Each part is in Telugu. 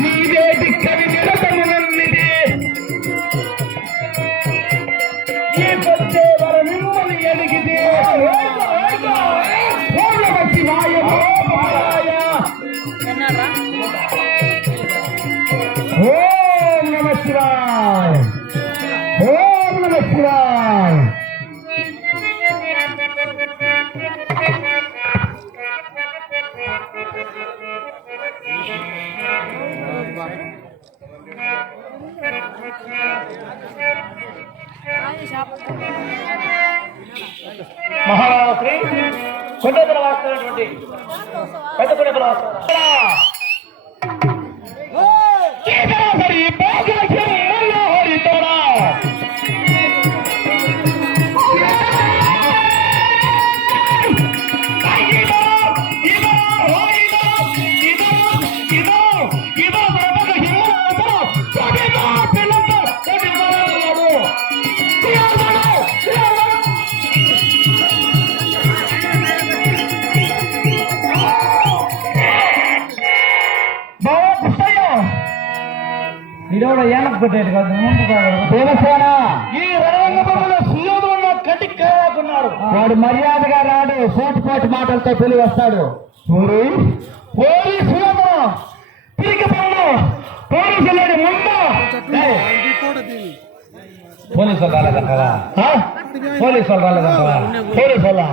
నీవేటి కవి నిరతమునన్నిది ఈ పొద్దే వర మిమ్మల్ని ఎదిగితే శివాయ ఓం నమ శివాయ ఓం నమ శివాయ. మహారాత్రి కొండపల వాస్తున్నటువంటి పెద్ద కొండపల ఇదోడ ఏనకు పెట్టేది కాదు ముందు దేవసేన ఈ రణరంగంలో సుయోధుడు కటిక్కున్నాడు. వాడు మర్యాదగా రాడు, సోటిపోటి మాటలతో పిలిచి వస్తాడు. పోలీసులు తిరిగి పనులు పోలీసులు ముందు పోలీసులు రాలేదంటారా? పోలీసులు రాలేదంటారా? పోలీసులు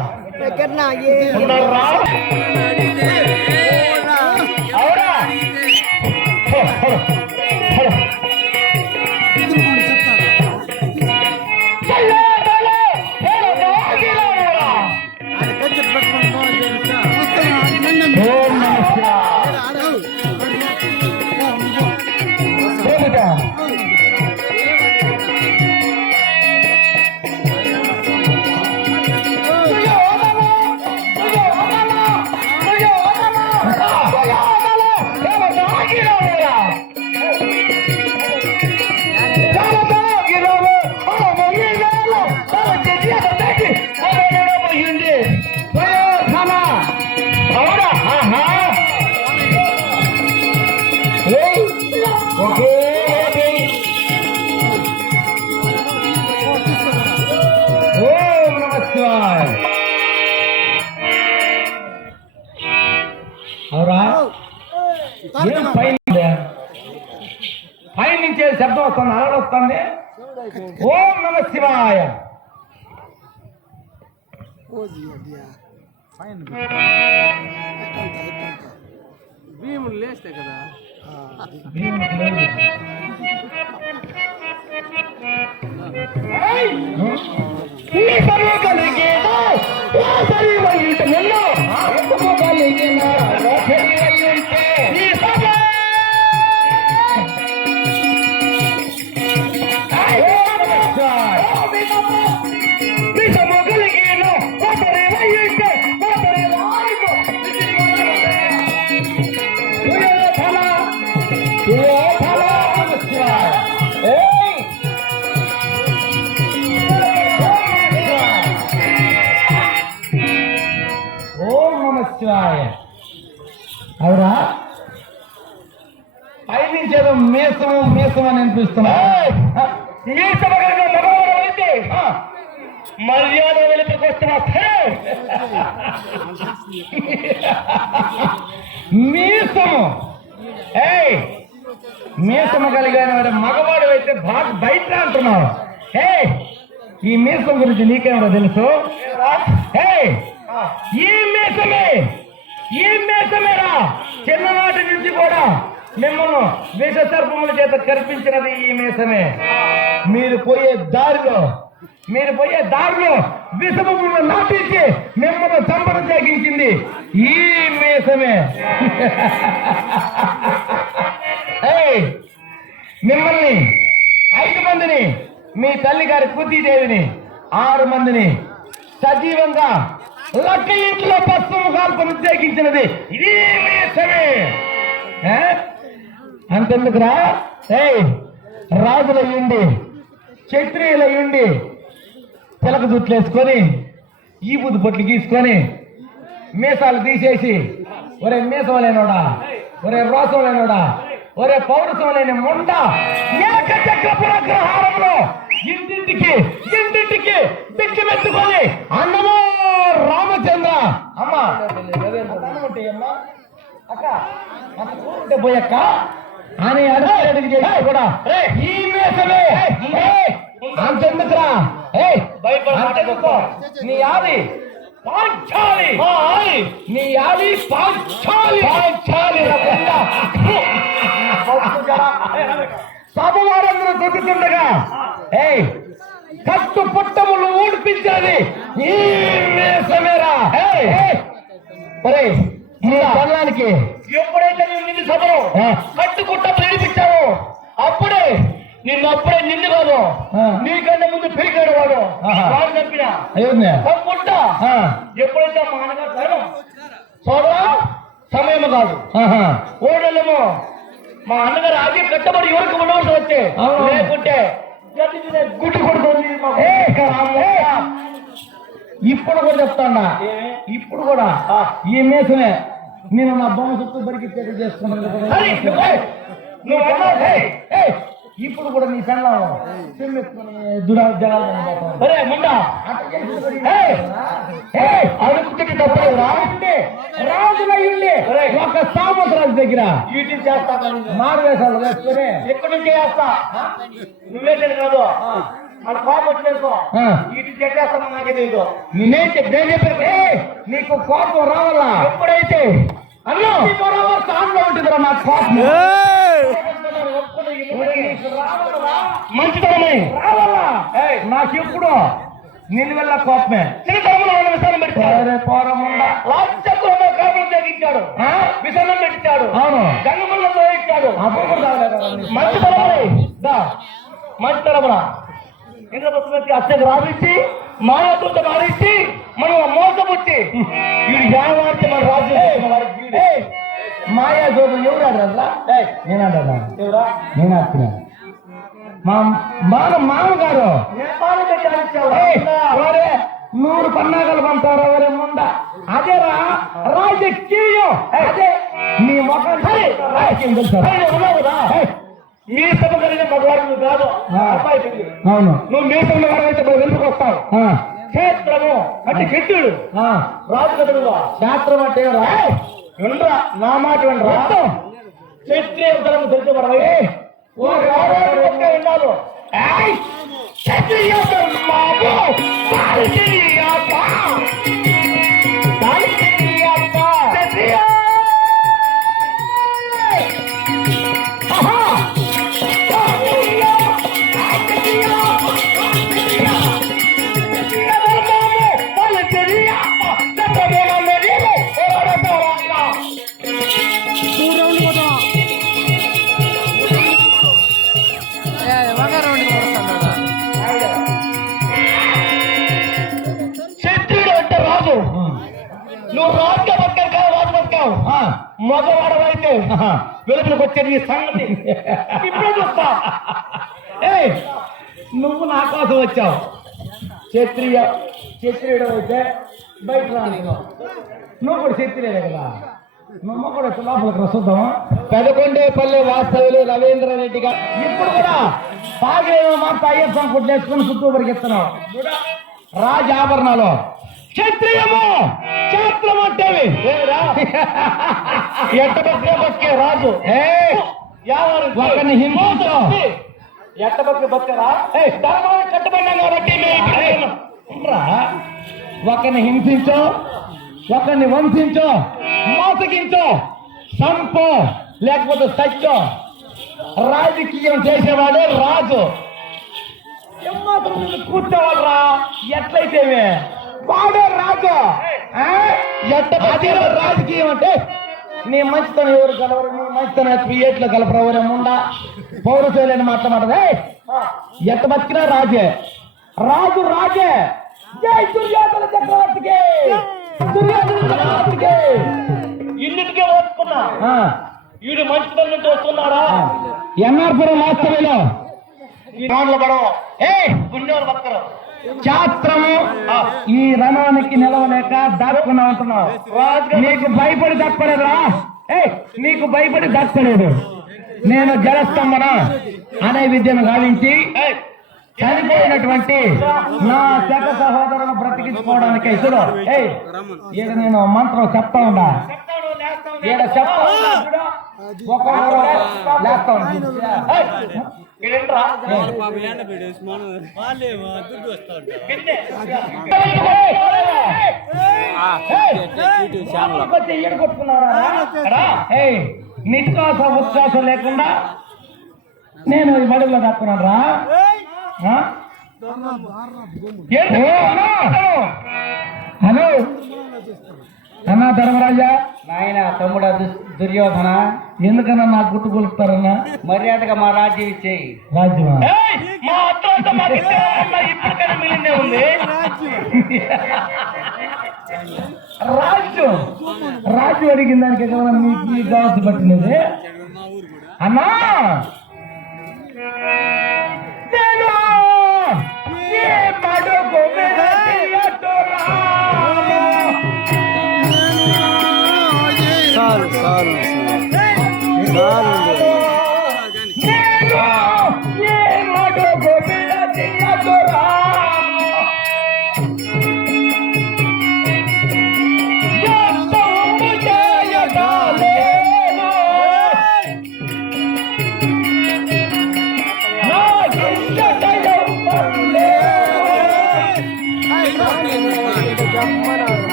అవునా? పైన నుంచే శబ్దం వస్తుంది, అలలు వస్తుంది. ఓం నమ శివాయ. భీముడు లేస్తే కదా అవునా? పైనుంచేదో మీసము మీసం అని అనిపిస్తున్నా. అయితే మర్యాద వెలుపుకి వస్తున్నా మీసము. మీసము కలిగిన మగవాడు అయితే బాగా బయట అంటున్నావు. ఈ మీసం గురించి నీకేమో తెలుసు? ఈ మీసమేరా చిన్ననాటి నుంచి కూడా మిమ్మల్ని విష సర్పముల చేత కల్పించినది ఈ మీసమే. మీరు పోయే దారిలో విషములను నాటించి మిమ్మల్ని చంపడం చేగించింది ఈ మీసమే. మిమ్మల్ని 5 మందిని, మీ తల్లి గారి కుంతీదేవిని 6 మందిని సజీవంగా లక్క ఇంట్లో పసుపు కాల్పను ఉద్యోగించినది ఇది మీసమే. అంతెందుకురా? రాజులయ్యుండి క్షత్రియులయ్యుండి పిలక జుట్లు వేసుకొని ఈ బుద్ధి పొట్లు గీసుకొని మీసాలు తీసేసి ఒరే మీసం లేనోడా, ఒరే రోసం లేనోడా, ఒరే పౌరుషం లేని ముండ ఏకచక్రపుర గ్రహారంలో ఇంటింటికి దిక్కుమెత్తుకొని అన్నమో రామచంద్ర అమ్మ అక్క అంత పోయక్క అని అడుగు చేసి కూడా ఈ మీసమే అంతెందుకురా నీ ఆది పాంచాలి, నీ ఆది పాంచాలి సభవారందరూ దొరుకుతుండగా కట్టు పుట్టములు ఊడిపించినది ఈ మీసమేరా. నీ కళ్ళానికి ఎప్పుడైతే నువ్వు నిన్ను సభలో కట్టుకుంటా ప్రేరేపించావు అప్పుడే నిన్ను కాదు నీకన్నా ముందు పెరిగాడు వాడు చంపిన పుట్ట. ఎప్పుడైతే మా అన్నగారు సోదరా సమయం కాదు ఓడలేమో మా అన్నగారు ఆగి కట్టబడి ఎవరికి ఉండవలసి వచ్చే లేకుంటే గుడ్డు కొడుతుంది. ఇప్పుడు కూడా చెప్తాడా, ఇప్పుడు కూడా ఈ మేసమే నేను నా బొమ్మ చుట్టూ బరికి చేసుకున్నాను. ఇప్పుడు కూడా నీ పెళ్ళం అడుగుతుంది తప్పలేదు. రాజులయ్యుండి ఒక సామంతరాజు దగ్గర మారువేశాలు వేసుకొని ఎక్కడి నుంచి చేస్తా నువ్వేసేది కాదు మన కోపం వచ్చేసుకో ఇటు చెట్టేస్తాను నాకే తెలియదు. నేను చెప్పాను నీకు కోపం రావాలా ఎప్పుడైతే అన్నా స్థానంలో ఉంటుందిరా నా కోపం మంచితనమే రావాలా నాకెప్పుడు నిన్ను వెళ్ళ కోపమే చిన్నతనంలో విషయం పెట్టాడు కాపులు తగ్గించాడు విషయం పెట్టించాడు అవును గంగమల్లో ఇచ్చాడు మంచితనమురా ఇంద్రపతి అచ్చకు రావించి మాయాదూత మారించి మనం మోసపుచ్చి వీడు జావార్చి మన రాజు మాయాదూత ఎవరు ఆడరా నేనాడా నేను ఆడుతున్నా మా మామగారు 100 పన్నాగలు పంపారు ఎవరే ముండ అదేరా రాజకీయం అదే మీ మొఖం రాజకీయం తెలుసా మీ సభ కలిగిన మగవాడు కాదు అవును నువ్వు మీ సభ అయితే ఎందుకు వస్తావు క్షేత్రము అంటే గిడ్డుడు రాజు కదుడుగా క్షేత్రం అంటే వినరా నా మాట వినరా క్షత్రియ ఉత్తరం తెలుసుకోవడం విన్నాను నువ్వు రాజుగా బతకావు కదా రాజు బతకావు మగవాడవైతే వెలుగులకు వచ్చే నీ సంగతి ఇప్పుడే చూస్తా. నువ్వు నా కోసం వచ్చావు క్షత్రియుడు అయితే బయట రాను నువ్వు కూడా క్షత్రియుడే కదా నువ్వు కూడా లోపలికి వస్తుందామా పెదకొండేపల్లి వాస్తవులు రవీంద్ర రెడ్డి గారు ఇప్పుడు కూడా బాగా మాత్రం అయ్యప్ప కుట్లు వేసుకుని చుట్టూ పరిగెత్తున్నావు రాజ ఆభరణాలు క్షత్రియము క్షేత్రం అంటేవి ఎట్టబక్కే రాజు ఒకరిని హింసించో ఎట్టబక్కి బక్కరా ధర్మాన్ని కట్టబడినా కాబట్టి ఒకరిని హింసించో ఒకరిని వంశించో మోసగించో సంపో లేకపోతే సత్యం రాజకీయం చేసేవాడే రాజు ఏమాత్రం కూర్చోవాలరా ఎట్లయితే వాడే రాజు రాజకీయం అంటే నీ మంచితనం ఎవరు కలవరు నీ మంచితనం క్రియేట్లో కలపరు ఎవరేముండా పౌరసేలని మాట్లాడదే ఎట్ట బతికినా రాజే రాజు రాజే జై దుర్యోధన చక్రవర్తికి ఇన్నిటికే ఓర్చుకున్నా వీడు మంచితనం నుంచి వస్తున్నాడా ఎన్ఆర్పురం వాస్తవ్యంలో పుణ్యవారు బతకరు శాస్త్రము ఈ రణానికి నిలవలేక దాక్కున్నా ఉంటున్నావు. నీకు భయపడి దక్కలేదురా. నీకు భయపడి దక్కలేదు. నేను జలస్తంభన అనే విద్యను గావించి చనిపోయినటువంటి నా జగ సహోదరులను బ్రతికించుకోవడానికి చూడు. ఈడ నేను మంత్రం చెప్తా ఉండా, ఈడ చెప్తా ఒక్కొక్కరు లేస్తా నిశ్వాస ఉచ్ఛ్వాసం లేకుండా నేను ఈ బడుగులో దాక్కున్నాను రా. హలో అన్నా ధర్మరాజా, నాయన తమ్ముడ దుర్యోధన, ఎందుకన్నా నాకు గుట్టు కొలుపుతారన్నా? మర్యాదగా మా రాజ్యం ఇచ్చేయి. రాజ్యమా? రాజ్యం రాజ్యం అడిగిన దానికి మీకు కావచ్చు పట్టినది అన్నా. నేను ఏ మడుగు మీద తీయటోరా.